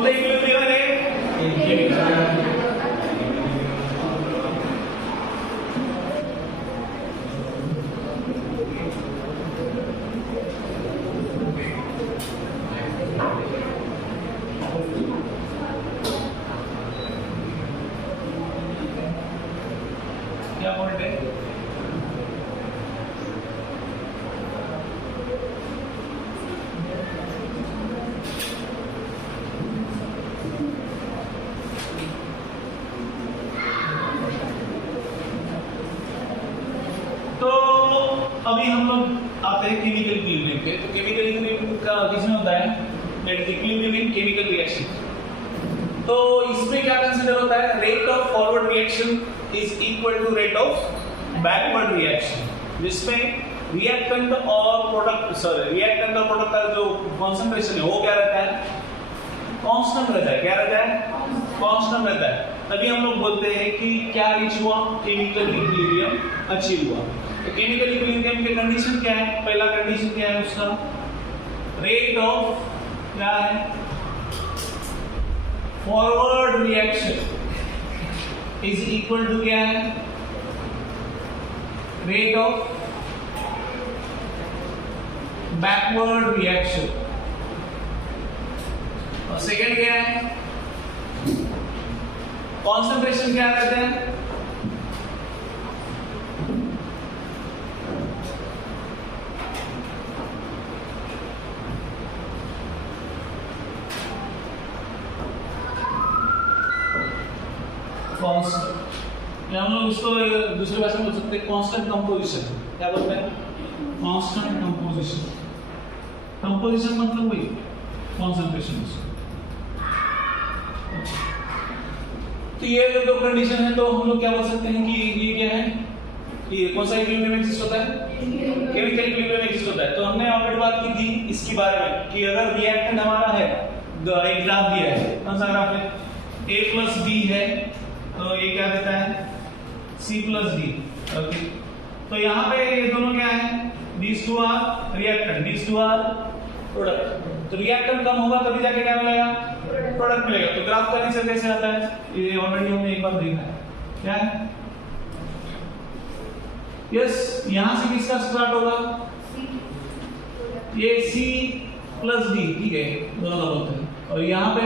कौन सा इक्विलिब्रियम है? क्या पॉइंट है? तो अभी हम लोग आते हैं केमिकल इक्विलिब्रियम पे। तो केमिकल इक्विलिब्रियम का किसमें होता है? That is equilibrium in chemical reaction. तो इसमें क्या कंसीडर होता है? Rate of forward reaction is equal to rate of backward reaction, जिसमें रिएक्टेंट और प्रोडक्ट रिएक्टेंट और प्रोडक्ट का जो कंसंट्रेशन है वो क्या रहता है? कांस्टेंट रहता है। क्या रहता है? कांस्टेंट रहता है। तभी हम लोग बोलते हैं कि क्या रीच हुआ? केमिकल इक्विलिब्रियम अचीव हुआ। तो केमिकल इक्विलिब्रियम के कंडीशन क्या है? पहला कंडीशन क्या है उसका? रेट ऑफ क्या है? Forward reaction is equal to क्या है? Rate of backward reaction. और सेकेंड क्या है? कॉन्सेंट्रेशन क्या रहता है? कांस्टेंट। हम लोग इसको दूसरी भाषा में बोल सकते हैं कांस्टेंट कंपोजिशन। क्या बोलते हैं? Constant composition. कंपोजिशन मतलब वही कॉन्सेंट्रेशन। तो ये जो दो कंडीशन है, तो हम लोग क्या बोल सकते हैं कि ये क्या है? ये कौन सा इक्विलिब्रियम एग्जिस्ट होता है? केमिकल इक्विलिब्रियम एग्जिस्ट होता है। तो हमने ऑलरेडी बात की थी इसके बारे में कि अगर रिएक्टेंट हमारा है, एक ग्राफ दिया है, कौन सा ग्राफ है? A प्लस B है, तो ये क्या देता है? C plus D। ओके, तो यहाँ पे ये दोनों क्या है? These two are reactant, these two are product। तो रिएक्टेंट कम होगा तभी जाके क्या मिलेगा? प्रोडक्ट मिलेगा। तो ग्राफ का नेचर कैसे आता है? ये ऑलरेडी हमने एक बार देखा है। क्या है? यस, यहां से किसका स्टार्ट होगा? ये C प्लस D, ठीक है, दोनों का बोलते हैं। और यहाँ पे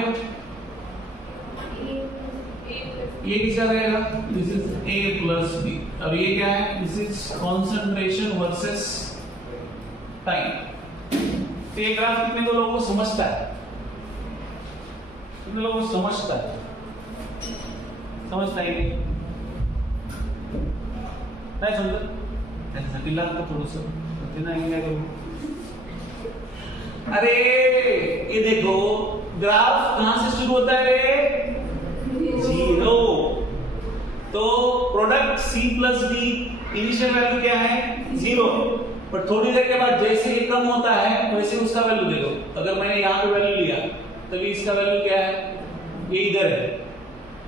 ये किसका रहेगा? This is A plus B। अब ये क्या है? This is concentration versus time. तो ये ग्राफ कितने को लोगों को समझता है? कितने लोगों को समझता है? समझता है नहीं? नहीं समझता? ऐसा पिला का थोड़ा सा देना है क्या करूं? अरे ये देखो, ग्राफ कहां से शुरू होता है रे? 0। तो product C plus D initial value क्या है? 0। पर थोड़ी देर के बाद जैसे ये कम होता है वैसे उसका वैल्यू देखो। अगर मैंने यहाँ पे वैल्यू लिया तभी इसका वैल्यू क्या है? ये इधर है,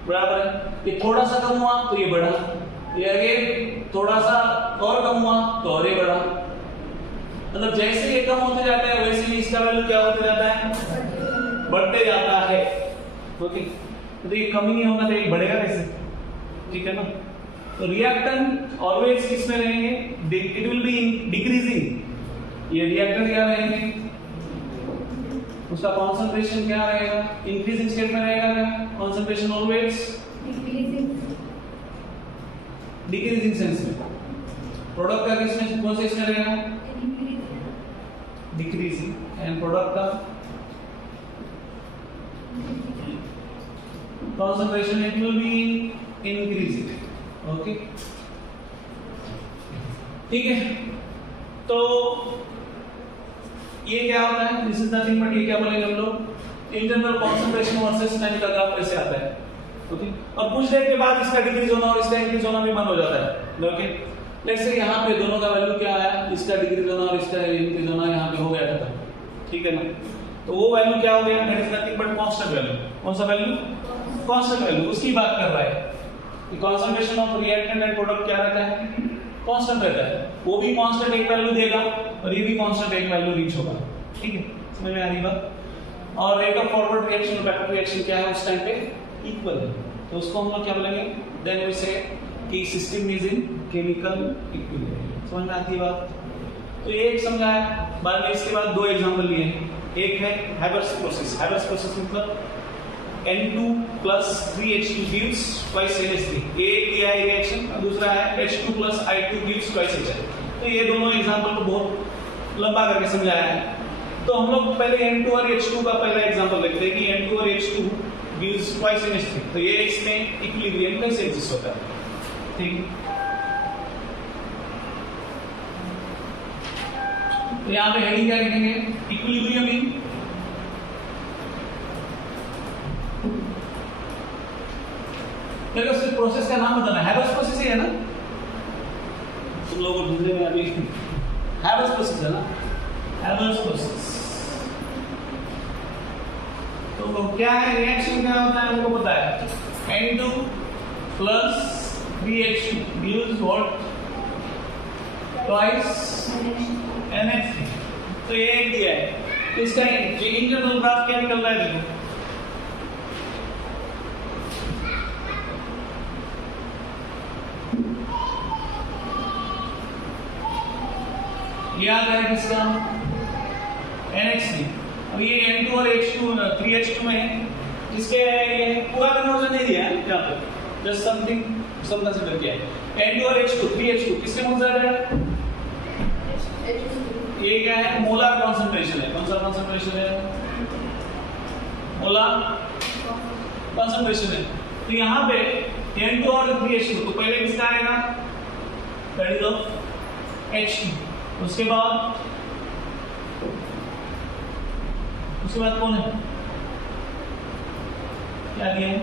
बराबर है। ये थोड़ा सा कम हुआ तो ये बढ़ा, ये आगे थोड़ा सा और कम हुआ तो और ये बढ़ा। मतलब जैसे ये कम होते जाता है वैसे ही इसका वैल्यू क्या होते जाता है? बढ़ते जाता है। ओके, तो ये कम ही नहीं होगा तो ये बढ़ेगा कैसे? ठीक है ना? तो रिएक्टेंट ऑलवेज किस में रहेंगे? It will be decreasing. ये रिएक्टेंट क्या रहेंगे? उसका कॉन्सेंट्रेशन क्या रहेगा? इंक्रीजिंग स्टेट में रहेगा क्या? कॉन्सेंट्रेशन ऑलवेज डिक्रीजिंग सेंस में। प्रोडक्ट का किस में, कौन से इसमें रहेगा? डिक्रीजिंग। एंड प्रोडक्ट का concentration it will be increasing। Okay, ठीक है। तो ये क्या होता है? दिस इज नथिंग बट ये क्या बोलेंगे हम लोग? इंटरनल कॉन्सेंट्रेशन वर्सेस टाइम का ग्राफ कैसे आता है? ओके, और कुछ देर के बाद इसका डिक्रीज होना और इसका इंक्रीज होना भी बंद हो जाता है। ओके, लेट्स से यहाँ पे दोनों का वैल्यू क्या आया? इसका डिक्रीज होना और इसका इंक्रीज होना यहाँ पे हो गया था, ठीक है ना? तो वो वैल्यू क्या हो गया? That is nothing but constant value. कौन सा वैल्यू? Constant value. उसकी बात कर रहा है कि concentration of reactant and product क्या रहता है? कांस्टेंट रहता है। वो भी कांस्टेंट एक वैल्यू देगा और ये भी कांस्टेंट एक वैल्यू रीच होगा। ठीक है, समझ में आ रही बात? और rate of forward reaction back reaction क्या है उस टाइम पे इक्वल है, तो उसको हम लोग क्या बोलेंगे, देन वी से कि system is in chemical equilibrium. समझ में आती है बात? तो ये एक समझाया। बाद में इसके बाद दो एग्जांपल लिए, एक है हैबर्स प्रोसेस। हैबर्स प्रोसेस मतलब N2 plus 3H2 gives twice NH3, ये एक दिया है रिएक्शन, और दूसरा है H2 plus I2 gives twice HI। तो ये दोनों एग्जांपल को बहुत लंबा करके समझाया है। तो हम लोग पहले N2 और H2 का पहला एग्जांपल देखते हैं कि N2 और H2 gives twice NH3, तो ये इसमें इक्विलिब्रियम कैसे एग्जिस्ट होता है, ठीक है। तो यहाँ पे हेडिंग क्या लिखेंगे, इक्विलिब्रियम इन उस प्रोसेस का नाम बताना, हैबर्स प्रोसेस ही है ना, तुम लोगों को ढूंढने में अभी हैबर्स प्रोसेस है ना, हैबर्स प्रोसेस। तो क्या है रिएक्शन, क्या होता है हमको पता है, N2 plus 3H2 gives what, twice NH3। तो ये एक दिया है, तो इसका इंटरनल ग्राफ क्या निकल रहा है, देखो याद है किसका, NH3। अब ये N2 और H2 3H2 में है, जिसके ये पूरा कन्वर्जन नहीं दिया है यहाँ पे, जस्ट समथिंग सब कंसीडर किया है। N2 और H2 3H2 किसके बहुत ज्यादा है, ये क्या है, मोलर कॉन्सेंट्रेशन है। कौन सा कॉन्सेंट्रेशन है, मोलर कॉन्सेंट्रेशन है। तो यहाँ पे N2 और 3H2, तो पहले किसका आएगा, दैट इज ऑफ H2। उसके बाद कौन है, क्या दिया है,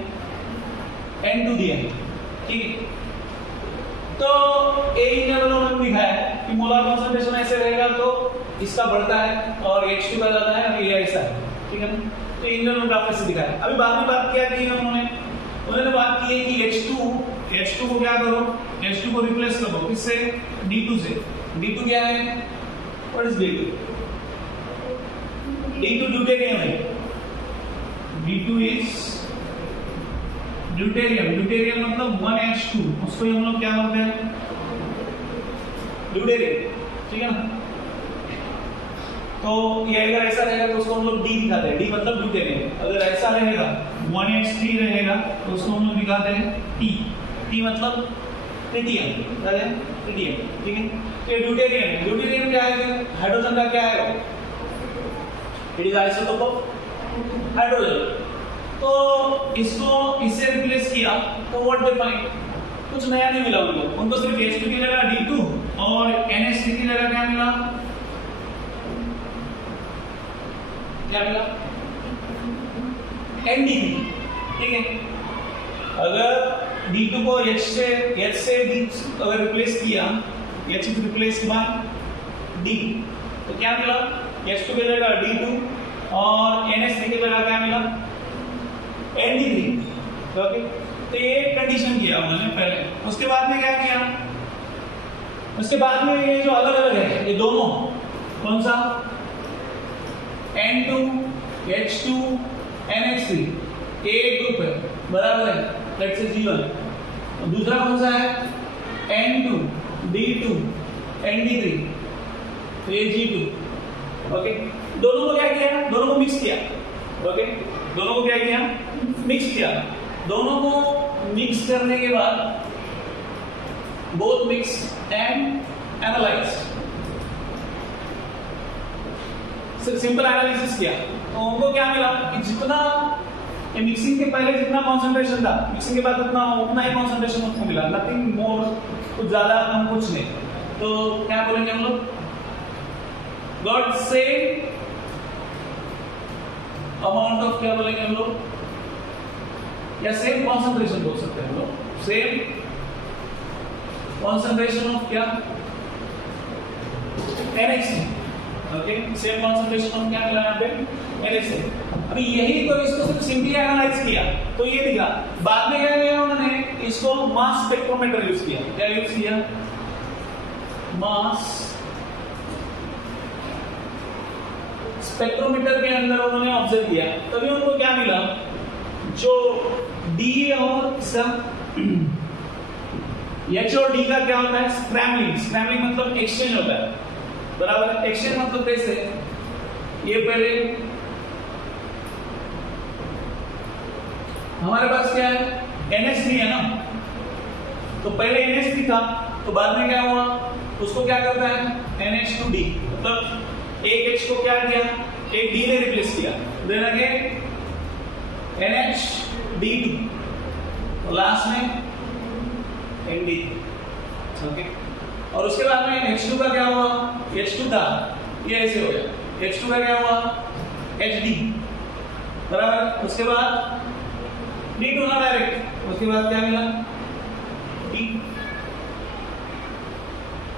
N2 दिया है, ठीक है। तो ए इंटरवल में दिखा है कि मोलर कॉन्सेंट्रेशन ऐसे रहेगा तो इसका बढ़ता है और H2 का जाता है, और ये ऐसा है, ठीक है ना। तो इंटरवल ग्राफ ऐसे दिखा है। अभी बाद में बात क्या की उन्होंने बात की है कि H2 को क्या करो, H2 को रिप्लेस करो किससे, D2 से। D2 क्या है, what is D2? D2 deuterium है, D2 इज ड्यूटेरियम मतलब 1H2, उसको हम लोग क्या बोलते हैं, ड्यूटेरियम, ठीक है ना। तो ये अगर ऐसा रहेगा तो उसको हम लोग D दिखाते हैं, D मतलब ड्यूटेरियम। अगर ऐसा रहेगा 1H3 रहेगा तो उसको हम लोग दिखाते हैं T मतलब ट्रिटियम, ठीक है। तो ड्यूटेरियम क्या है, हाइड्रोजन का क्या है, it is isotope of hydrogen. तो इसको इससे रिप्लेस किया तो व्हाट दे फाइंड, कुछ नया नहीं मिला उनको सिर्फ H2 की जगह D2 और NH3 की जगह क्या मिला, ND3, ठीक है। अगर D2 को H से अगर रिप्लेस किया, H से रिप्लेस के बाद D, तो क्या मिला, H2 की जगह D2 और NH3 की जगह क्या मिला, ND3, ओके। तो ये कंडीशन किया उन्होंने पहले। उसके बाद में क्या किया, उसके बाद में ये जो अलग अलग है ये दोनों, कौन सा, N2 H2 NH3, एक ग्रुप है, बराबर है, लेट्स से G1। दूसरा कौन सा है, N2 D2 ND3, तो ये G2, ओके। दोनों को क्या किया, दोनों को मिक्स किया, ओके। दोनों को क्या किया, मिक्स किया। दोनों को मिक्स करने के बाद both mix and analyse, simple analysis किया तो उनको क्या मिला कि जितना मिक्सिंग के पहले जितना कॉन्सेंट्रेशन था, मिक्सिंग के बाद उतना ही कॉन्सेंट्रेशन उसको मिला, नथिंग मोर, कुछ ज्यादा कम कुछ नहीं। तो क्या बोलेंगे हम लोग, गॉट सेम अमाउंट ऑफ, क्या बोलेंगे हम लोग, या सेम कॉन्सेंट्रेशन बोल सकते हैं हम लोग, सेम कॉन्सेंट्रेशन ऑफ क्या, NH3, okay. Same concentration of क्या मिला यहाँ पे, NH3। अभी यही तो इसको सिर्फ सिंपली एनालाइज किया तो ये दिखा। बाद में क्या किया उन्होंने, इसको मास स्पेक्ट्रोमीटर यूज किया। क्या यूज किया, मास स्पेक्ट्रोमीटर के अंदर उन्होंने ऑब्जर्व किया, तभी उनको क्या मिला, जो डी और एच और डी का क्या होता है, स्क्रैम्बलिंग। स्क्रैम्बलिंग मतलब एक्सचेंज होता है, बराबर। एक्सचेंज मतलब कैसे, ये पहले हमारे पास क्या है, NH3 है ना, तो पहले NH3 था, तो बाद में क्या हुआ, उसको क्या करता है, NH2D, मतलब एक H को क्या किया, एक D ने रिप्लेस किया, देन अगेन NH2D2, लास्ट में ND3, ओके। और उसके बाद में H2 का क्या हुआ, H2 था, ये ऐसे हो गया, H2 का क्या हुआ, HD, बराबर। उसके बाद D2 ना डायरेक्ट, उसके बाद क्या मिला, D।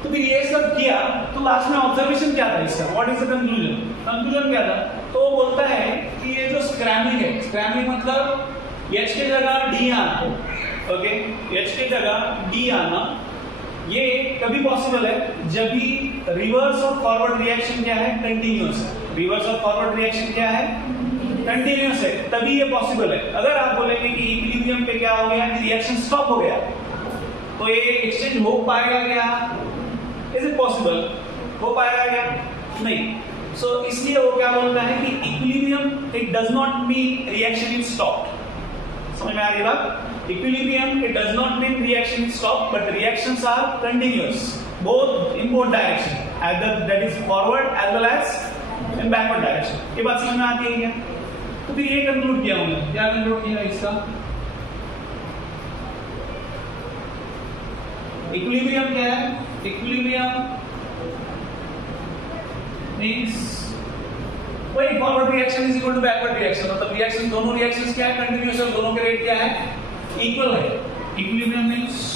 तो फिर ये सब किया, तो लास्ट में ऑब्जर्वेशन क्या था इसका, what is the conclusion, conclusion क्या था, तो वो बोलता है कि ये जो स्क्रैम्बलिंग है, स्क्रैम्बलिंग मतलब H की जगह D आना, ओके, H की जगह D आना, ये कभी पॉसिबल है जब भी रिवर्स और फॉरवर्ड रिएक्शन क्या है, कंटिन्यूअस है। रिवर्स और फॉरवर्ड रिएक्शन क्या है, कंटिन्यूअस है, तभी ये पॉसिबल है। अगर आप बोलेंगे कि इक्विलिब्रियम पे क्या हो गया, कि रिएक्शन स्टॉप हो गया, तो ये एक्सचेंज हो पाएगा क्या, इज इट पॉसिबल, हो पाएगा क्या, नहीं। सो इसलिए वो क्या बोलता है कि equilibrium it does not mean reaction is stop. समझ में आ रही बात, equilibrium it does not mean reaction is stop, but reactions are continuous both in both direction, either that is forward as well as in backward direction। ये बात समझ में आती है क्या, तो फिर ये कंक्लूड किया हमने, क्या कंक्लूड किया इसका, इक्विलिब्रियम क्या है, इक्विलिब्रियम मींस वही forward reaction is equal to backward reaction, मतलब रिएक्शन, दोनों रिएक्शंस क्या है, कंटिन्यूअस है, दोनों के रेट क्या है, इक्वल है। Equilibrium means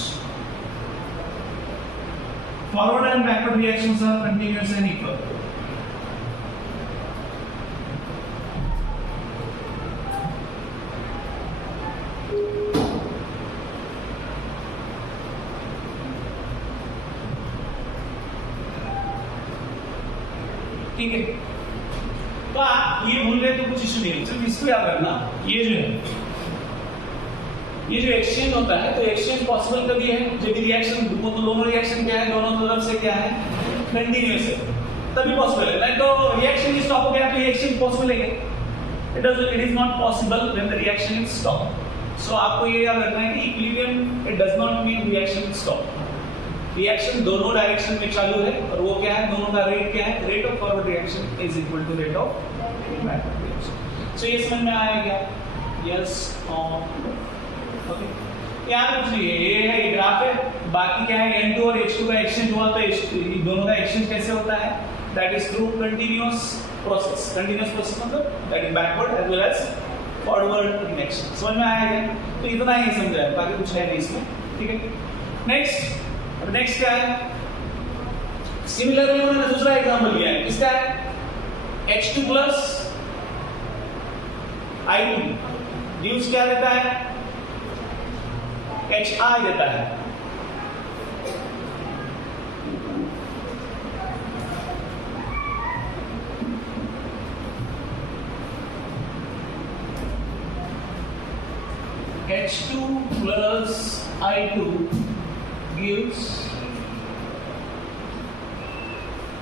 forward and backward reactions are continuous and equal. ठीक है, तो आप ये भूल गए तो कुछ इशू नहीं है, सिर्फ इसको याद रखना, ये जो है, ये जो एक्सचेंज होता है, तो एक्सचेंज पॉसिबल कभी है जब रिएक्शन, तो दोनों रिएक्शन क्या है, दोनों तरफ से क्या है, कंटिन्यूअस है, तभी पॉसिबल है। नहीं तो रिएक्शन ही स्टॉप हो गया तो ये एक्सचेंज पॉसिबल है, it is not possible when the reaction is stop. So आपको ये याद रखना है कि equilibrium it does not mean reaction stop, reaction दोनों डायरेक्शन में चालू है, और वो क्या है, दोनों का रेट क्या है, rate of forward reaction is equal to rate of backward reaction. So ये समझ में आया क्या, यस ओके। यहाँ कुछ नहीं है, ये है, ये ग्राफ है, बाकी क्या है, N2 और H2 का एक्सचेंज हुआ, तो दोनों का एक्सचेंज कैसे होता है, that is through continuous process. Continuous process मतलब that is backward as well as forward reaction. समझ में आया क्या, तो इतना ही समझा है, बाकी कुछ है नहीं इसमें, ठीक है। नेक्स्ट क्या है, सिमिलरली उन्होंने दूसरा एग्जांपल लिया है, किसका है, H2 प्लस I2 गिव्स क्या देता है, HI देता है। H2 plus I2 gives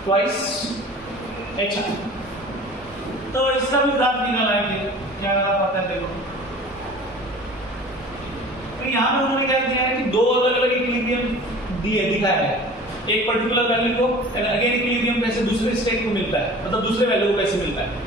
twice HI। तो इसका भी ग्राफ निकालेंगे, क्या ग्राफ आता है देखो। तो यहाँ पर उन्होंने क्या किया है कि दो अलग अलग इक्विलिब्रियम दिखाया है, एक पर्टिकुलर वैल्यू को अगेन इक्विलिब्रियम कैसे दूसरे स्टेट को मिलता है, मतलब दूसरे वैल्यू को कैसे मिलता है।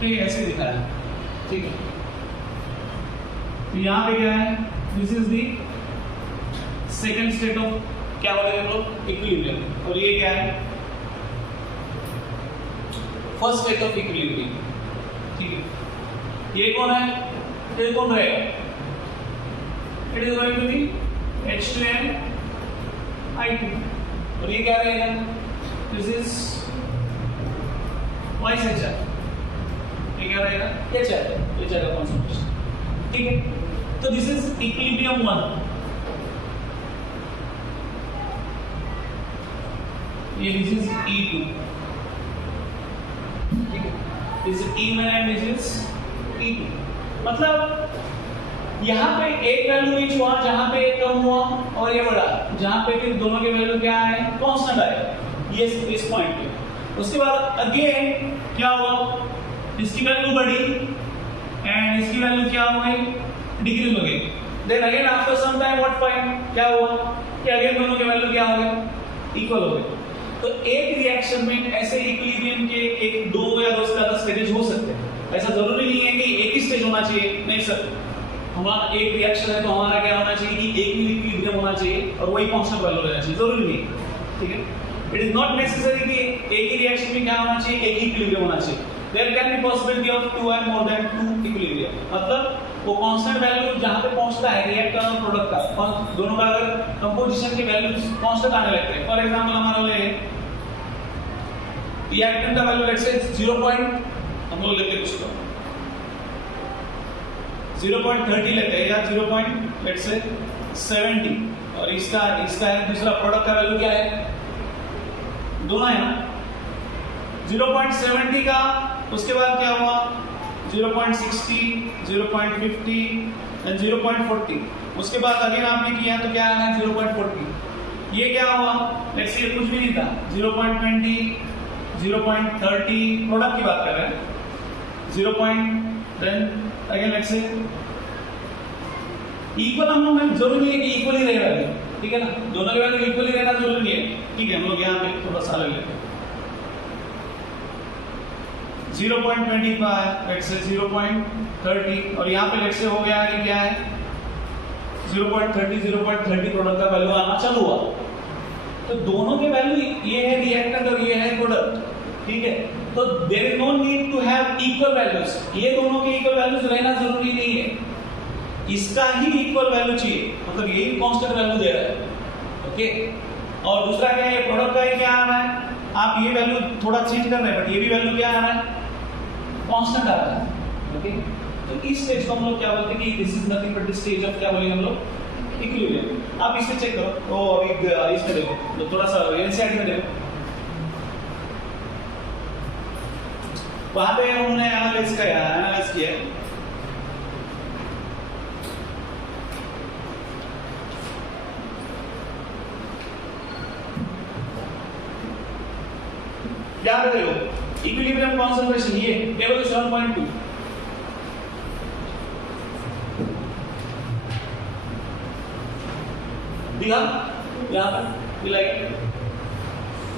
तो ये ऐसे दिखा है, ठीक है। तो यहाँ पे क्या है, this is the second state of क्या बोलेंगे हम लोग, इक्विलिब्रियम। और ये क्या है, फर्स्ट स्टेट ऑफ इक्विलिब्रियम, ठीक है। ये कौन है, ये कौन रहेगा, it is going to be H2NI2। और ये क्या रहेगा, दिस इज वाइस HR, ये क्या रहेगा, HR का कॉन्सेंट्रेशन, ठीक है। तो दिस इज इक्विलिब्रियम 1, ये दिस इज E2, ठीक है। This is E1 and this is E2। मतलब यहाँ पे एक वैल्यू रीच हुआ, जहां पे एक कम हुआ और ये बढ़ा, जहां पे फिर दोनों के वैल्यू क्या है, कांस्टेंट आए, ये इस पॉइंट पे। उसके बाद अगेन क्या हुआ, इसकी वैल्यू बढ़ी एंड इसकी वैल्यू क्या हो गई, डिक्रीज हो गई। Then again after some time what find, क्या हुआ कि अगेन दोनों के वैल्यू क्या हो गए, इक्वल हो गए। तो एक रिएक्शन में ऐसे इक्विलिब्रियम के एक, दो या दो से ज्यादा स्टेजेस हो सकते हैं। ऐसा जरूरी नहीं है कि एक ही स्टेज होना चाहिए, नहीं सर। हमारा एक रिएक्शन है तो हमारा क्या होना चाहिए कि एक ही इक्विलिब्रियम होना चाहिए और वही कांस्टेंट वैल्यू रहना चाहिए, जरूरी नहीं, ठीक है। इट इज नॉट नेसेसरी कि एक ही रिएक्शन में क्या होना चाहिए, एक ही इक्विलिब्रियम होना चाहिए। There can be possibility of 2 and more than 2 equilibrium. मतलब वो कांस्टेंट वैल्यू जहां पे पहुंचता है रिएक्टर और प्रोडक्ट का, और दोनों का अगर कंपोजिशन के वैल्यूज कांस्टेंट आने लगते हैं। फॉर एग्जांपल हमारा ले रिएक्टेंट का वैल्यू लेट्स से 0. हम लोग लेते हैं कुछ तो 0.30 लेते हैं या 0.70, और इसका है दूसरा प्रोडक्ट का वैल्यू क्या है, दोनों है ना 0.70 का। उसके बाद क्या हुआ 0.60, 0.50 एंड 0.40। उसके बाद अगेन आपने किया तो क्या आना है 0.40। ये क्या हुआ, लेट्स से कुछ भी नहीं था, 0.20, 0.30 प्रोडक्ट की बात कर रहे हैं, 0. अगेन लेट्स से इक्वल, हम लोग जरूरी नहीं है कि इक्वल ही रहेगा, ठीक है ना, दोनों के वैल्यू इक्वल ही रहना जरूरी नहीं है, ठीक है। हम लोग यहाँ पे थोड़ा सा अलग लेते हैं 0.25, लेट्स से 0.30, और यहाँ पे लेट्स से हो गया कि क्या है 0.30 प्रोडक्ट का वैल्यू आना चालू हुआ। तो दोनों के वैल्यू, ये है रिएक्टेंट और ये है प्रोडक्ट, ठीक है। तो there is no need to have equal values, ये दोनों के इक्वल वैल्यूज रहना जरूरी नहीं है, इसका ही इक्वल वैल्यू चाहिए, मतलब यही कांस्टेंट वैल्यू दे रहा है, ओके। और दूसरा क्या है, प्रोडक्ट का ही क्या आ रहा है, आप ये वैल्यू थोड़ा चेंज कर रहे हैं बट ये भी वैल्यू क्या आ रहा है, कांस्टेंट आ रहा है, ओके। तो इस स्टेज को हम लोग क्या बोलते हैं कि this is nothing but the stage of क्या बोलेंगे हम लोग, इक्विलिब्रियम। आप इसे चेक करो, ओ अभी इसमें देखो, तो थोड़ा सा एनसीईआरटी में देखो, वहां पे हमने एनालाइज किया क्या देखो, इक्विलिब्रियम कॉन्सेंट्रेशन, ये टेबल 7.2, दिखा यहाँ पर मिलाइए।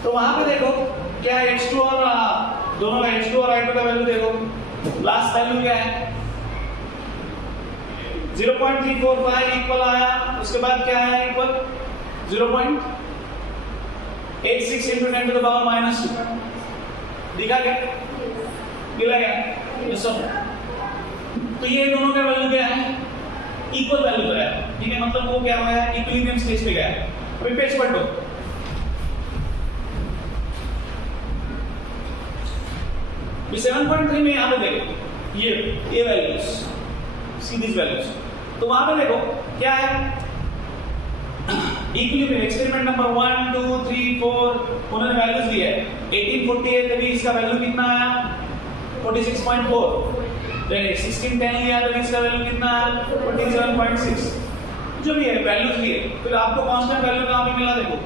तो वहां पे देखो क्या H2 और दोनों का H2 और I2 का वैल्यू देखो, लास्ट वैल्यू क्या है 0.345 इक्वल आया। उसके बाद क्या है equal 0.86 into 10 to the power -2, दिखा क्या, मिला क्या, यस सर। तो ये दोनों का वैल्यू क्या है, इक्वल वैल्यू है, ठीक है। मतलब वो क्या हुआ है, इक्विलिब्रियम स्टेज पे गया है। अभी पेज पलटो, ये 7.3 में यहाँ पे देखो, ये वैल्यूज, सी दिस वैल्यूज। तो वहां पे देखो क्या है, इक्विलिब्रियम एक्सपेरिमेंट नंबर 1, 2, 3, 4 उन्होंने वैल्यूज दिए। 1848 में इसका वैल्यू कितना आया 46.4, 1610 लिया तो इसका वैल्यू कितना आया 47.6, जो भी है वैल्यूज लिए। फिर आपको कांस्टेंट वैल्यू कहां पे मिला देखो,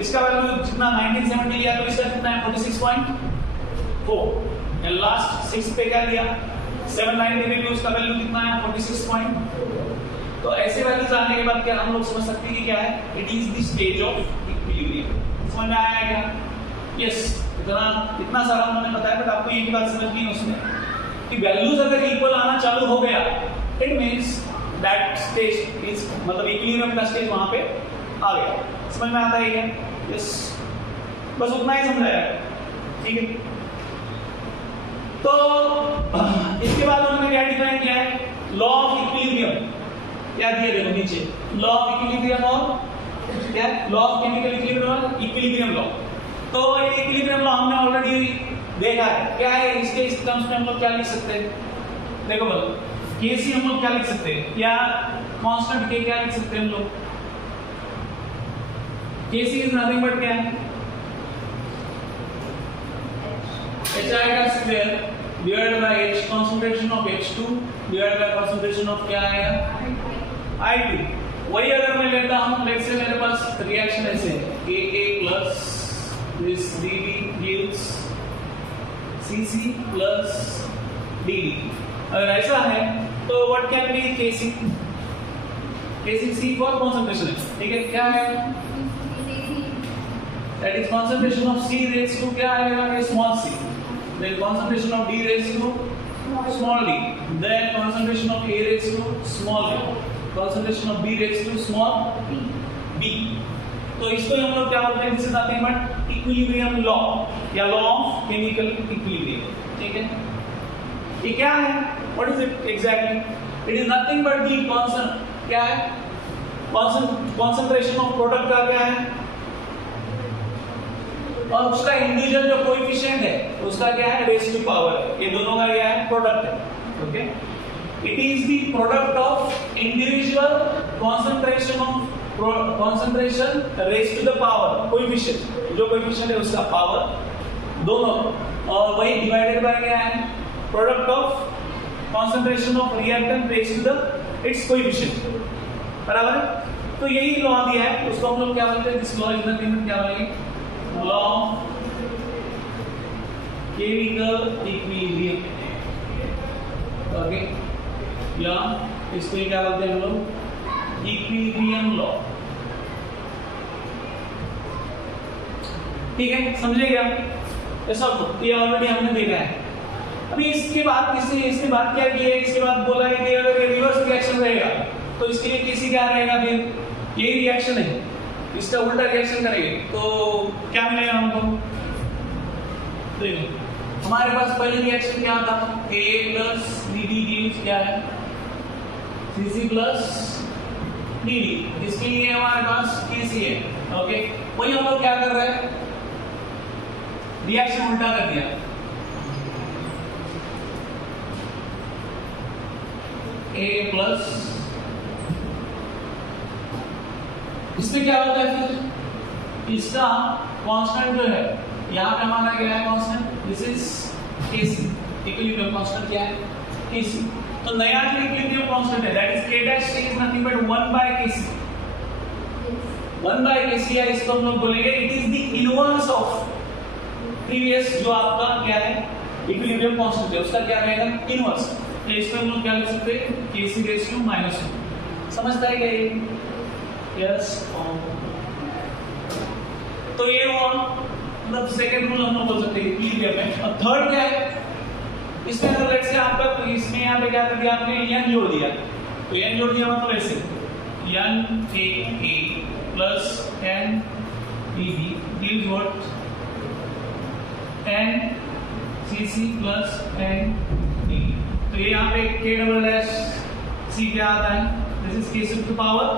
इसका वैल्यू जितना 1970 लिया तो इसका कितना है 46.4, एंड लास्ट 6 पे क्या लिया 790 में भी उसका वैल्यू कितना है 46. तो ऐसे वैल्यूज आने के बाद क्या हम लोग समझ सकते हैं कि क्या है, it is the stage of equilibrium. समझ में आया क्या, यस। इतना सारा उन्होंने बताया, बट आपको एक बात समझनी है उसमें कि वैल्यूज अगर इक्वल आना चालू हो गया, it means that stage is मतलब इक्विलिब्रियम का स्टेज वहां पे आ गया। समझ में आता है क्या? यस, बस उतना ही समझाया, ठीक है। तो इसके बाद उन्होंने क्या डिफाइन किया है? Law of equilibrium. क्या दिया देखो नीचे, लॉ ऑफ इक्विलिब्रियम और क्या? लॉ ऑफ केमिकल इक्विलिब्रियम और इक्विलिब्रियम लॉ। तो ये इक्विलिब्रियम लॉ हमने ऑलरेडी देखा है। क्या है इसके इस टर्म्स में हम लोग क्या लिख सकते हैं? देखो बोलो, केसी हम लोग क्या लिख सकते हैं? क्या कांस्टेंट के क्या लिख सकते हैं हम लोग? केसी इज नथिंग बट क्या है? HI का square divided bye H concentration of H2 divided by concentration of क्या आएगा? I2। वही अगर मैं लेता हूं, लेट्स से मेरे पास रिएक्शन ऐसे है, AA plus this DB gives CC plus DD। अगर ऐसा है तो what can be Kc? Kc C for concentration है, ठीक है। क्या है? That is concentration of C raise to क्या आएगा? Small c। then concentration of D raised to small d, then concentration of A raised to small a, concentration of B raised to small b। तो इसको हम लोग क्या बोलते हैं? This is nothing but equilibrium law या law of chemical equilibrium, ठीक है। ये क्या है? What is it exactly? It is nothing but the constant क्या है? कंसंट्रेशन ऑफ प्रोडक्ट का क्या है और उसका इंडिविजुअल जो कोएफिशिएंट है उसका क्या है? Raise to power. ये दोनों का क्या है? प्रोडक्ट है, okay. It is the product of individual concentration raise to the power coefficient, जो कोएफिशिएंट है उसका पावर दोनों, और वही डिवाइडेड बाय क्या है? Product of concentration of reactant raise to the its coefficient, बराबर है। तो यही लॉ दिया है, उसको हम लोग क्या बोलते हैं? This law is nothing but क्या बोलेंगे? Law of chemical equilibrium, okay. या इसको क्या बोलते हैं हम लोग? इक्विलिब्रियम लॉ, ठीक है। समझे क्या? ये सब ये ऑलरेडी हमने देखा है। अभी इसके बाद इसके बाद क्या किया? इसके बाद बोला है कि अगर ये रिवर्स रिएक्शन रहेगा तो इसके लिए किसी क्या रहेगा? फिर यही रिएक्शन है, इसका उल्टा रिएक्शन करेंगे तो क्या मिलेगा हमको? देखो हमारे पास पहले रिएक्शन क्या था? A प्लस BD gives क्या है? CC plus DD। इसके लिए हमारे पास KC है, ओके। वही हम लोग क्या कर रहे हैं? रिएक्शन उल्टा कर दिया। A प्लस इसमें क्या होता है? फिर इसका कांस्टेंट जो है यहाँ पे हमारा क्या है? Constant this is Kc, equilibrium constant क्या है? Kc। तो नया जो इक्विलिब्रियम कांस्टेंट है that is K dash is nothing but 1 by Kc। 1 by Kc है, इसको हम लोग बोलेंगे it is the inverse of previous जो आपका क्या है? इक्विलिब्रियम कांस्टेंट है, उसका क्या रहेगा? इनवर्स। तो इसको हम लोग क्या लिख सकते हैं? Kc raise to -1। समझता है क्या ये? यस। तो ये वो मतलब सेकंड रूल हम लोग बोल सकते हैं इक्विलिब्रियम में। और थर्ड क्या है? इसमें अगर लेट्स से आपका तो इसमें यहाँ पे क्या कर दिया आपने? n जोड़ दिया। तो n जोड़ दिया मतलब ऐसे n A plus n BB gives what? n CC plus n DD। तो ये यहाँ पे K डबल डैश C क्या आता है? This is Kc to power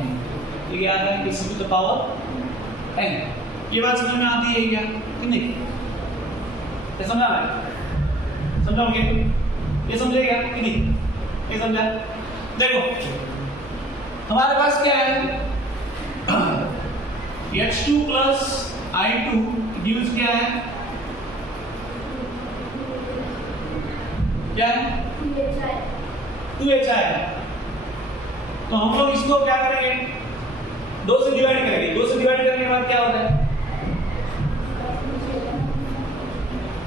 n। ये आता है Kc टू पावर n। ये बात समझ में आती है क्या? कि नहीं? ये समझा है? समझोगे? ये समझे क्या कि नहीं? ये समझा? देखो हमारे पास क्या है? H2 प्लस I2 गिव्स क्या है? क्या है? 2HI। तो हम लोग इसको क्या करेंगे? 2 से डिवाइड करेंगे। 2 से डिवाइड करने के बाद क्या होता है?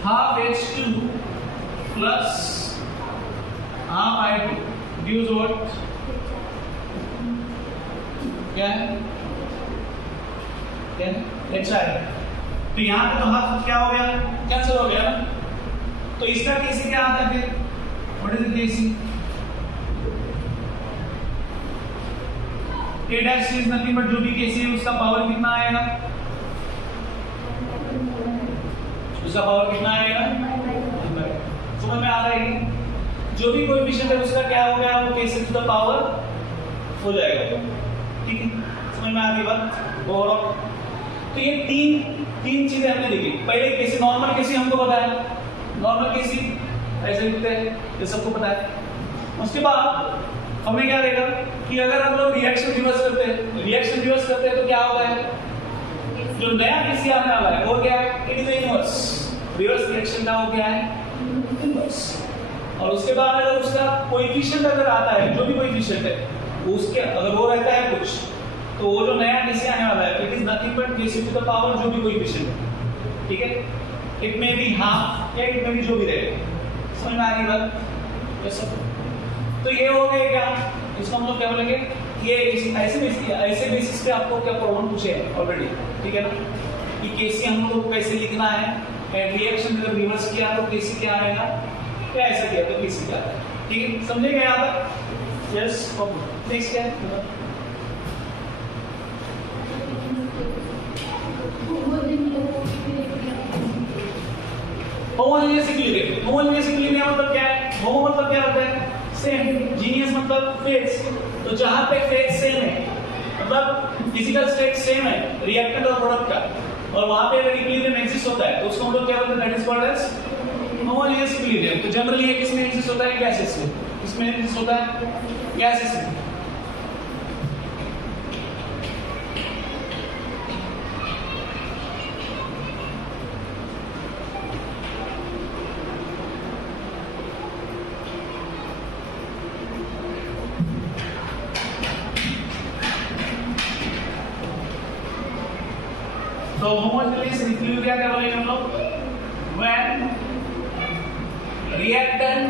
Half H2 plus half I2 gives what? क्या है? HI। तो यहाँ पे तो हाफ क्या हो गया, कैंसिल हो गया ना। तो इसका केसी क्या आता है फिर, what is the KC, a dash is nothing but जो भी केसी है उसका पावर कितना आएगा, उसका पावर कितना आएगा, समझ में आ रहा है। जो भी कोएफिशिएंट है उसका क्या हो गया, वो केसी टू द पावर हो जाएगा। ठीक है, समझ में आ गई बात। और तो ये तीन चीजें हमने देखी। पहले केसी, नॉर्मल केसी हमको पता है, नॉर्मल केसी ऐसे लिखते हैं, ये सबको पता है। उसके बाद हमें क्या रहेगा कि अगर हम लोग रिएक्शन रिवर्स करते हैं तो क्या होगा है, जो नया केसी आने वाला है वो क्या है, it is inverse, reverse reaction का वो क्या है, इनवर्स। और उसके बाद अगर उसका कोएफिशिएंट अगर आता है, जो भी कोएफिशिएंट है उसके अगर वो रहता है कुछ, तो वो जो नया केसी आने वाला है it is nothing but KC to the power जो भी कोएफिशिएंट है। ठीक है, इट में बी हाफ या इट में भी जो भी रहेगा। समझ में आ रही बात, ये सब। तो ये हो गया क्या, इसको हम लोग क्या बोलेंगे, ये ऐसे बेसिस पे आपको क्या प्रॉब्लम पूछे ऑलरेडी। ठीक है ना, कि केसी हम लोग को कैसे लिखना है, एंड रिएक्शन अगर रिवर्स किया तो केसी क्या आएगा, क्या ऐसा किया तो केसी क्या आएगा। ठीक है, समझेगा यहाँ तक। यस, नेक्स्ट क्या है, होमोजेनियस इक्विलिब्रियम। होमोजेनियस इक्विलिब्रियम मतलब क्या है, होमो मतलब क्या होता है, सेम, जीनियस मतलब फेज। तो जहां पे फेज सेम है, मतलब फिजिकल स्टेट सेम है रिएक्टेंट और प्रोडक्ट का, और वहां पे अगर इक्विलिब्रियम एग्जिस्ट होता है तो उसको हम लोग क्या बोलते हैं, that is called as homogeneous equilibrium. तो जनरली ये किसमें एग्जिस्ट होता है, गैसेस में। किसमें एग्जिस्ट होता है, गैसेस में। तो होमोजेनियस इक्विलिब्रियम क्या बोलेंगे हम लोग, व्हेन रिएक्टेंट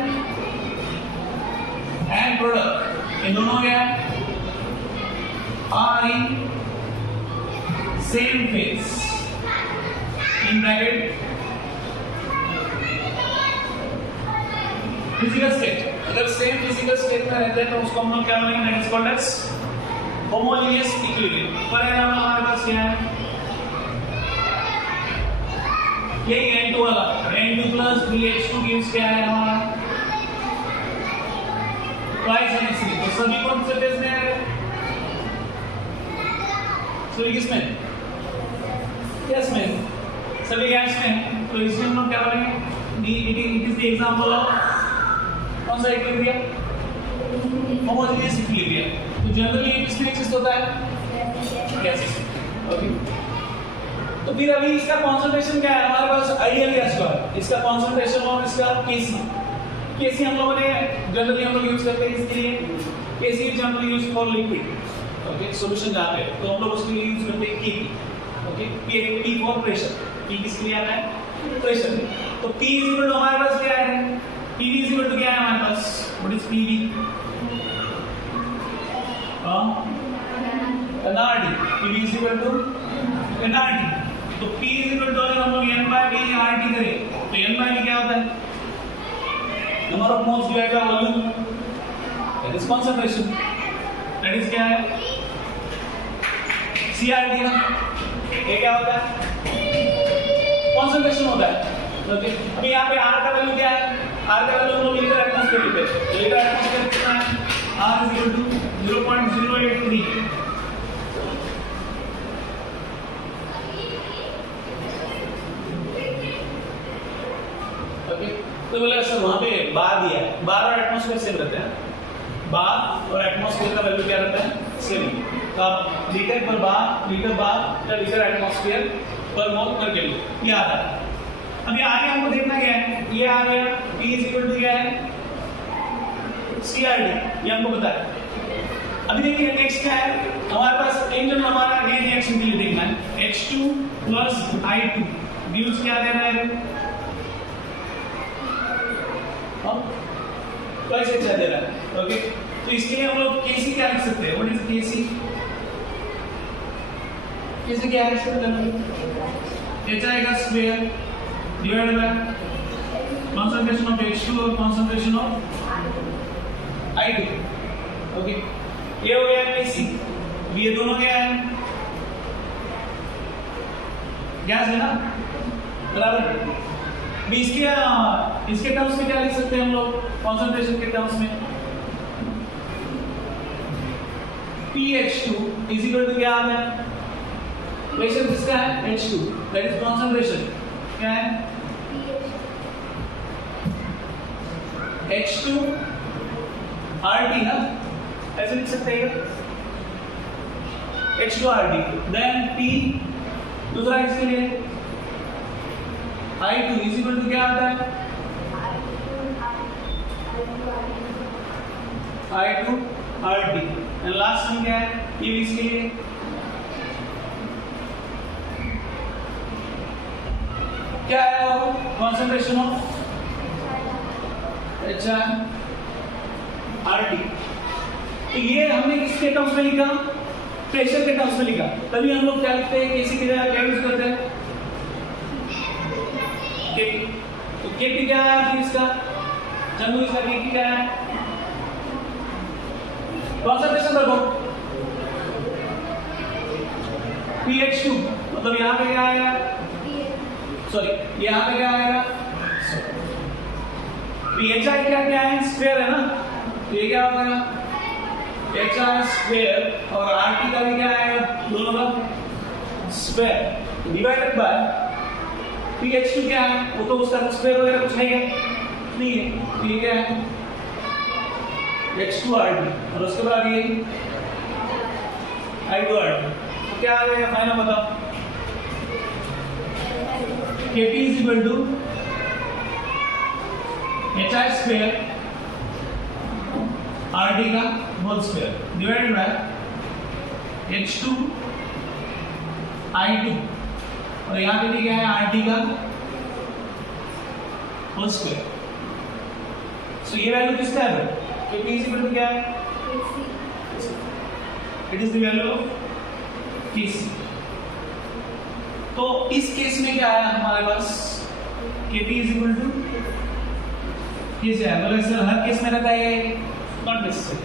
एंड प्रोडक्ट इन दोनों क्या are in same phase, in bracket physical state. अगर सेम फिजिकल स्टेट में रहते हैं तो उसको हम लोग क्या बोलेंगे, that is called as homogeneous equilibrium. For example हमारे पास क्या है, यही N2 वाला, N2 प्लस 3H2 गिव्स क्या है हमारा, ट्वाइस NH3। तो सभी कौन से फेज में है, सभी किसमें, गैस में, सभी गैस में। तो इसमें हम लोग क्या बोलेंगे, it is the example of कौन सा इक्विलिब्रियम, होमोजेनियस इक्विलिब्रियम। तो जनरली ये किसमें एग्जिस्ट होता है, गैसेस में। ओके, तो फिर अभी इसका कॉन्सेंट्रेशन क्या है हमारे पास, आइडियल गैस का इसका कॉन्सेंट्रेशन और इसका केसी हम लोगों ने जनरली हम लोग यूज करते हैं इसके लिए, KC is generally use for liquid. Okay, solution जहाँ पे तो हम लोग उसके लिए यूज करते हैं के। Okay, P for pressure, P किसके लिए आता है, प्रेशर। तो P इज इक्वल टू हमारे पास क्या है, PV इज इक्वल टू क्या है हमारे पास, what is PV, NRT। PV is equal to NRT। तो P इज इक्वल टू अगर हम लोग N बाय V RT करें तो N बाय V क्या होता है, number of moles divide by volume, that is concentration, that is क्या है, CRT ना। ये क्या होता है, कंसंट्रेशन होता है। ओके, अभी यहाँ पे R का वैल्यू क्या है, R का वैल्यू हम लोग लीटर एटमॉस्फेयर लेते हैं। तो लीटर एटमॉस्फेयर कितना है, R इज इक्वल टू 0.083। तो बोले सर वहां पे बार दिया है, बार और एटमॉस्फेयर सेम रहते हैं, बार और एटमॉस्फेयर का वैल्यू क्या रहता है, सेम। तो आप लीटर पर बार, लीटर बार या लीटर एटमॉस्फेयर पर मोल करके लो, ये आता है। अभी आगे हमको देखना क्या है, ये आ गया P इज इक्वल टू क्या है, CRT, ये हमको पता है। अभी देखिए नेक्स्ट क्या है हमारे पास, एक जो हमारा रिएक्शन के लिए देखना है, H2 प्लस I2 गिव्स क्या दे रहा है, ट्वाइस अच्छा दे रहा है। ओके, तो इसके लिए हम लोग केसी क्या लिख सकते हैं, व्हाट इज केसी, केसी क्या लिख सकते हैं, HI का square divided bye concentration of H2 और concentration of I2. ओके, ये हो गया PC, ये दोनों क्या है? गैस है ना, बराबर। भी इसके टर्म्स में क्या लिख सकते हैं हम लोग कॉन्सेंट्रेशन के टर्म्स में? pH2 इज इक्वल टू क्या आ गया? प्रेशर किसका है? H2, दैट इज कॉन्सेंट्रेशन क्या है? H2 RT ना, ऐसे लिख सकते हैं H2 RT, देन P दूसरा इसके लिए I2 इज इक्वल टू क्या आता है? I2 RT, एंड लास्ट में क्या है? ये भी इसके लिए क्या है? वो कॉन्सेंट्रेशन ऑफ HI RT। तो ये हमने किसके टर्म्स में लिखा? प्रेशर के टर्म्स में लिखा। तभी हम लोग क्या लिखते हैं? केसी की जगह क्या यूज करते हैं? केपी। तो केपी क्या है फिर इसका? चंदू इसका केपी क्या है? कॉन्सेंट्रेशन रखो pH2, मतलब यहाँ पे क्या आएगा? सॉरी, यहाँ पे क्या आएगा? PHI क्या है? स्क्वायर है ना, तो ये क्या होगा? HI स्क्वायर और RT का भी क्या आएगा? दोनों का स्क्वायर डिवाइडेड बाय pH2 क्या है? वो तो उसका स्क्वायर वगैरह कुछ नहीं है, नहीं है, तो ये क्या है? H2 RT, और उसके बाद ये I2 RT। तो क्या आ गया फाइनल बताओ? Kp is equal to HI square RT का whole square divided by H2 I2, और यहाँ पे भी क्या है? RT का होल स्क्वायर। सो ये वैल्यू किसका है? Kp is equal to क्या है? It is the value of Kc। तो इस केस में क्या है हमारे पास? Kp is equal to Kc है। बोले सर हर केस में रहता है? Not necessary.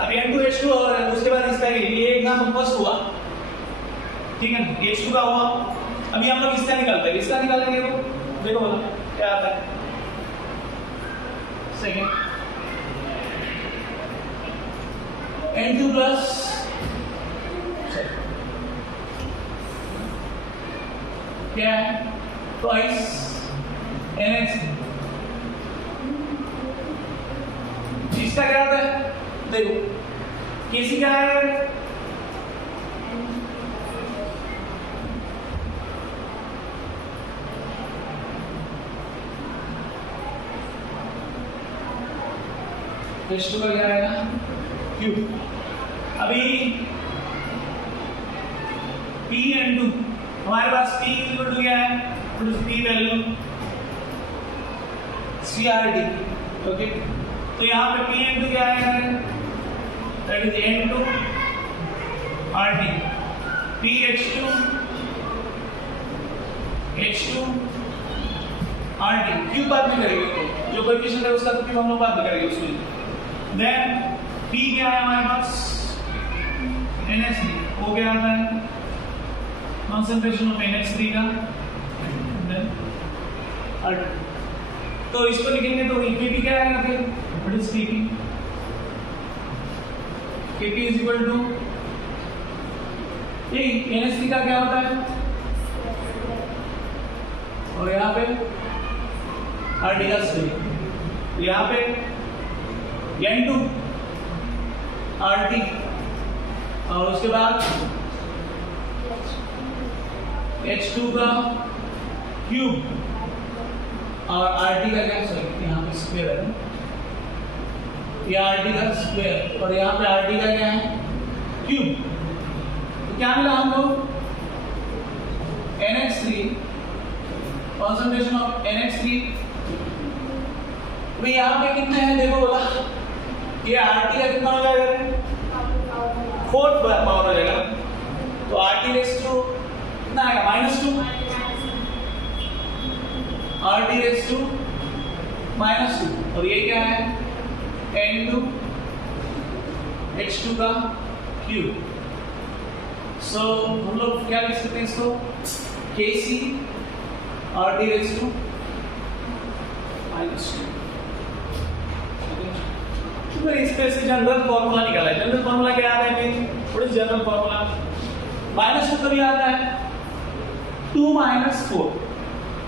अब N2H2 और उसके बाद इसका ये एग्जाम्पल फर्स्ट हुआ, ठीक है, H2 का हुआ। अभी हम लोग इसका निकालते हैं, इसका निकालेंगे तो देखो बोला क्या आता है? सेकेंड N2 प्लस क्या है? Twice NH। इसका क्या होता है? देखो Kc क्या है? H2 का क्या आएगा? Q। अभी Pn2 हमारे पास P इक्वल टू क्या है? P value CRT, okay. तो यहाँ पे Pn2 क्या आएगा? That is N2 RT, PH2 H2 RT। Q बाद में करेंगे, जो कोएफिशिएंट है उसका तो Q हम लोग बाद में करेंगे उसमें। देन P क्या है हमारे पास? NH3, वो क्या आता है? कॉन्सेंट्रेशन ऑफ NH3 का, देन RT। तो इसको लिखेंगे तो Kp क्या आएगा फिर? What is Kp? Kp is equal to ये NH3 का क्या होता है? और यहाँ पे RT का स्क्वायर, यहाँ पे N2 RT, और उसके बाद H2 का क्यूब और RT का क्या? सॉरी, यहाँ पे स्क्वायर है, ये RT का स्क्वायर और यहाँ पे RT का क्या है? क्यूब। तो क्या मिला हमको? NH3, concentration of NH3। भाई यहाँ पे कितने हैं देखो बोला, ये RT का कितना हो जाएगा? 4th पावर हो जाएगा। तो RT रेज़ टू कितना आएगा -2 RT रेज़ टू -2 और ये क्या है N2 H2 का क्यूब। सो हम लोग क्या लिख सकते हैं इसको KC RT रेज़ टू -2। फिर इस पे से जनरल फॉर्मूला निकाला है। जनरल फॉर्मूला क्या आता है फिर? What is general formula? -2 कभी आता है 2 - 4।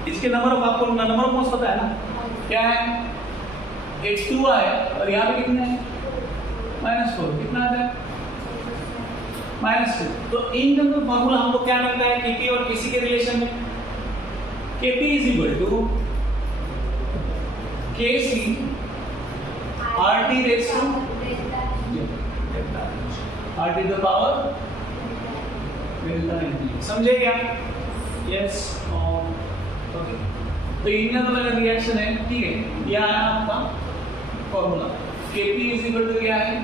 इसके नंबर ऑफ आपको नंबर ऑफ मोड्स पता है ना? क्या है? H2 है और यहाँ पे कितने हैं? -4। कितना आता है? -2। तो इन जनरल फॉर्मूला हमको क्या लगता है KP और KC के रिलेशन में? KP = KC RT raise to RT the power delta N। समझे क्या? Yes okay. तो इनका तो लगा रिएक्शन है, ठीक है। यह है आपका फॉर्मूला। KP = क्या है?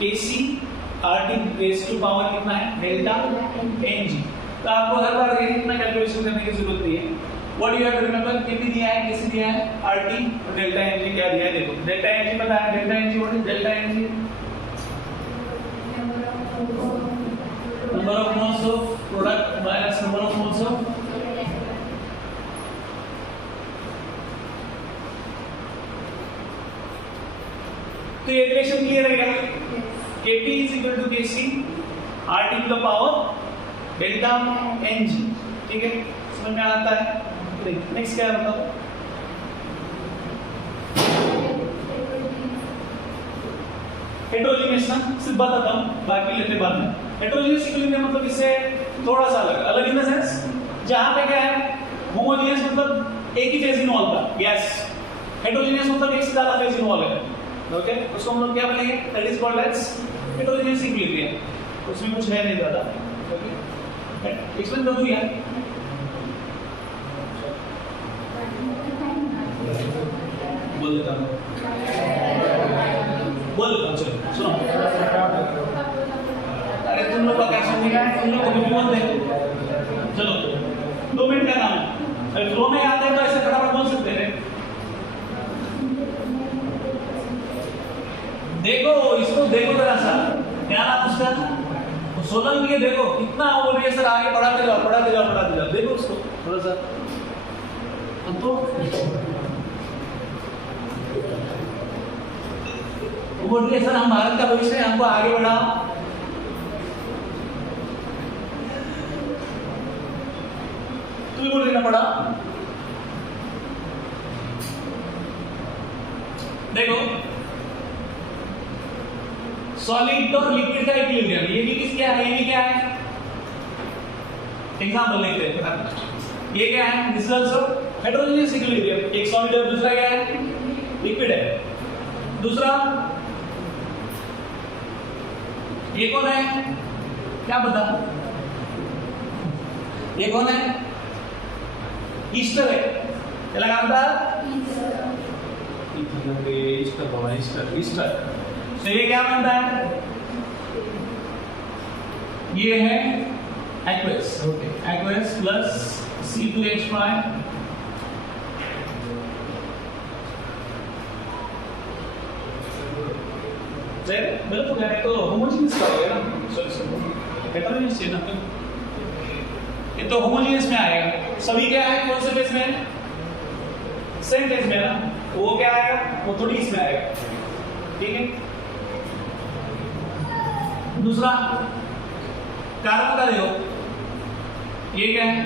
KC RT raise to power कितना है? Delta Ng। तो आपको हर बार ये इतना कैलकुलेशन करने की जरूरत नहीं है। What you have to remember, KP दिया है, KC दिया है, RT और डेल्टा Ng क्या दिया है? देखो डेल्टा Ng पता है। Delta Ng what is delta Ng? Number of moles of product minus number of moles of तो ये रिलेशन क्लियर है क्या? KP = KC RT to the power delta Ng। ठीक है, समझ में आता है? नेक्स्ट क्या है बताओ? हेटेरोजेनियस ना, सिर्फ बताता हूँ, बाकी लेते बाद में। हेटेरोजेनियस इक्विलिब्रियम मतलब इससे थोड़ा सा अलग इन द सेंस जहाँ पे क्या है होमोजेनियस मतलब एक ही फेज इन्वॉल्व था गैस। हेटेरोजेनियस मतलब एक से ज्यादा फेज इन्वॉल्व है। ओके, उसको हम लोग क्या बोलेंगे? That is called as heterogeneous equilibrium. उसमें कुछ है नहीं ज्यादा। ओके, एक्सप्लेन कर दूं यार? बोल देता हूँ चलो सुनो। अरे तुम लोग का क्या समझेगा? तुम लोग को भी बोल दे। चलो 2 मिनट का काम है। अरे फ्लो में आते हैं तो ऐसे फटाफट बोल सकते हैं। देखो इसको देखो जरा सा, क्या नाम उसका? सोलन के देखो कितना बोल रही है सर, आगे बढ़ाते जाओ। देखो उसको थोड़ा सा। तो वो बोल रही है सर हम भारत का भविष्य है, हमको आगे बढ़ाओ। तू भी बोल रही ना पड़ा। देखो सॉलिड और लिक्विड का इक्विलिब्रियम, ये भी किस क्या है? ये भी क्या है? एग्जांपल लेते हैं। ये क्या है? This is also heterogeneous equilibrium. एक सॉलिड है, दूसरा क्या है? लिक्विड है। दूसरा ये कौन है? क्या पता? ये कौन है? ईस्टर है। क्या लगा था? ईस्टर। तो ये क्या बनता है? ये है एक्वस। एक्वस प्लस C2H5 मेरे को कहने तो होमोजेनियस का होगा ना। सॉरी हेटेरोजेनियस है ना, ये तो होमोजेनियस में आएगा। सभी क्या है? कौन से फेज में? सेम फेज में ना। वो क्या आएगा? वो थोड़ी इसमें आएगा। ठीक है। दूसरा कार्बन का देखो, ये क्या है?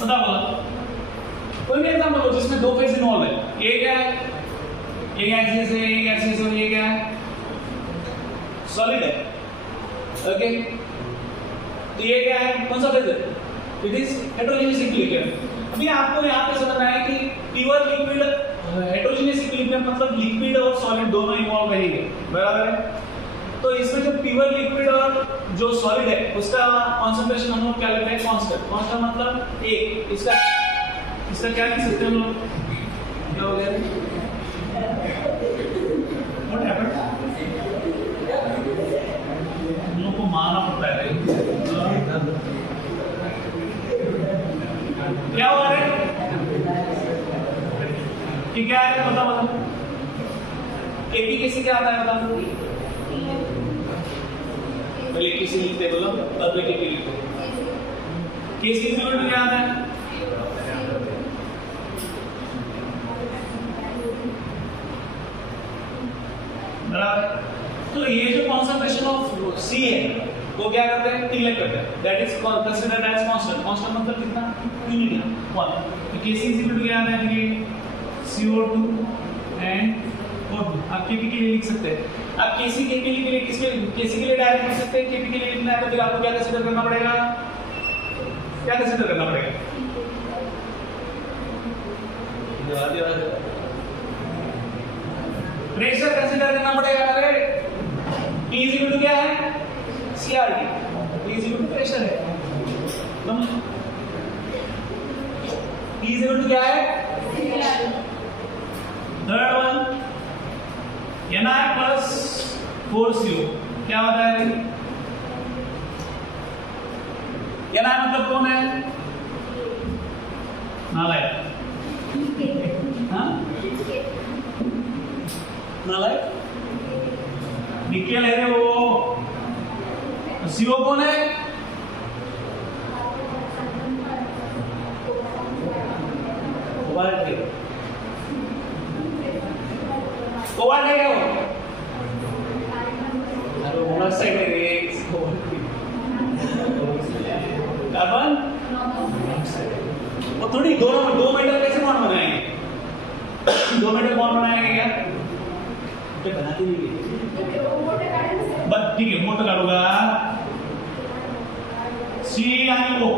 पता बोला कोई भी एग्जांपल हो जिसमें 2 फेज इन्वॉल्व है। ये क्या है? ये गैसियस है, ये गैसियस है, ये क्या है? सॉलिड है। ओके, तो ये क्या है? कौन सा फेज है? It is heterogeneous equilibrium. अभी आपको यहाँ पे समझना है कि प्योर लिक्विड हेटेरोजेनियस इक्विलिब्रियम मतलब लिक्विड और सॉलिड दोनों इन्वॉल्व रहेंगे, बराबर है। तो इसमें जो प्योर लिक्विड और जो सॉलिड है उसका कॉन्सेंट्रेशन हम लोग क्या लेते हैं? कांस्टेंट। कांस्टेंट मतलब एक। इसका क्या लिख सकते हैं हम लोग? क्या हो गया? What happened? हम लोग को मारना पड़ता है। कि क्या है बताओ केपी कैसे क्या आता है बताओ पहले किसी लिखते बोलो तब केपी लिखते केसी इक्वल टू क्या आता है बराबर। तो ये जो कॉन्सेंट्रेशन ऑफ सी है वो क्या करते हैं निगलेक्ट करते हैं that is considered as constant constant मतलब कितना यूनिट है 1 तो केसी इक्वल टू क्या आता है देखिए CO2 एंड O2 आप केपी के लिए लिख सकते हैं आप केसी केपी के लिए किसके केसी के लिए डायरेक्ट लिख सकते हैं केपी के लिए लिखना है तो फिर आपको क्या कंसीडर करना पड़ेगा क्या कंसीडर करना पड़ेगा प्रेशर कंसीडर करना पड़ेगा अरे P इक्वल टू क्या है CRT P equal to pressure है P इक्वल टू क्या है third one Na plus 4CO क्या होता है Na मतलब कौन है नालायक हाँ नालायक निकेल है वो CO कौन है कोबाल्ट है क्या वो अरे मोनोऑक्साइड है रे कार्बन वो थोड़ी दो मेटल कैसे बॉन्ड बनाएंगे दो मेटल बॉन्ड बनाएंगे क्या तो बनाते नहीं बस ठीक है मोटा काटूंगा C आणि O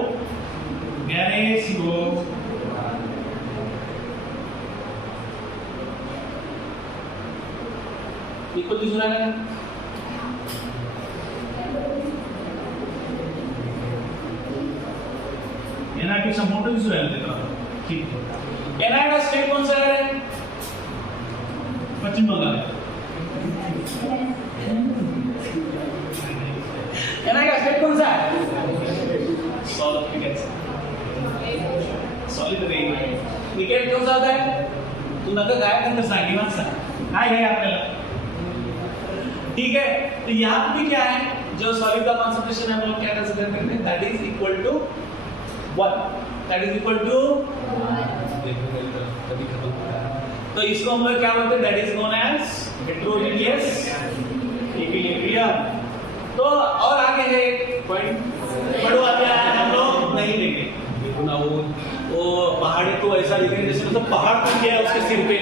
गैरे CO इक्वल दूसरा है एनआईटी से मोटर दूसरा है देखो ठीक है एनआईटी का स्टेट कौन सा है पश्चिम बंगाल एनआईटी का स्टेट कौन सा है सॉलिड ठीक है सॉलिड रेन निकेल कौन सा होता है तू नका काय नंतर सांगी माणसा काय आहे आपल्याला ठीक है तो यहाँ पे क्या है जो सॉलिड का कंसंट्रेशन है हम लोग क्या कंसीडर करते हैं that is equal to 1 that is equal to तो इसको हम लोग क्या बोलते हैं that is known as heterogeneous equilibrium तो और आगे है पॉइंट बढ़वा दिया है हम लोग नहीं लेंगे वो पहाड़ी तो ऐसा लिखेंगे जैसे मतलब पहाड़ टूट गया उसके सिर पे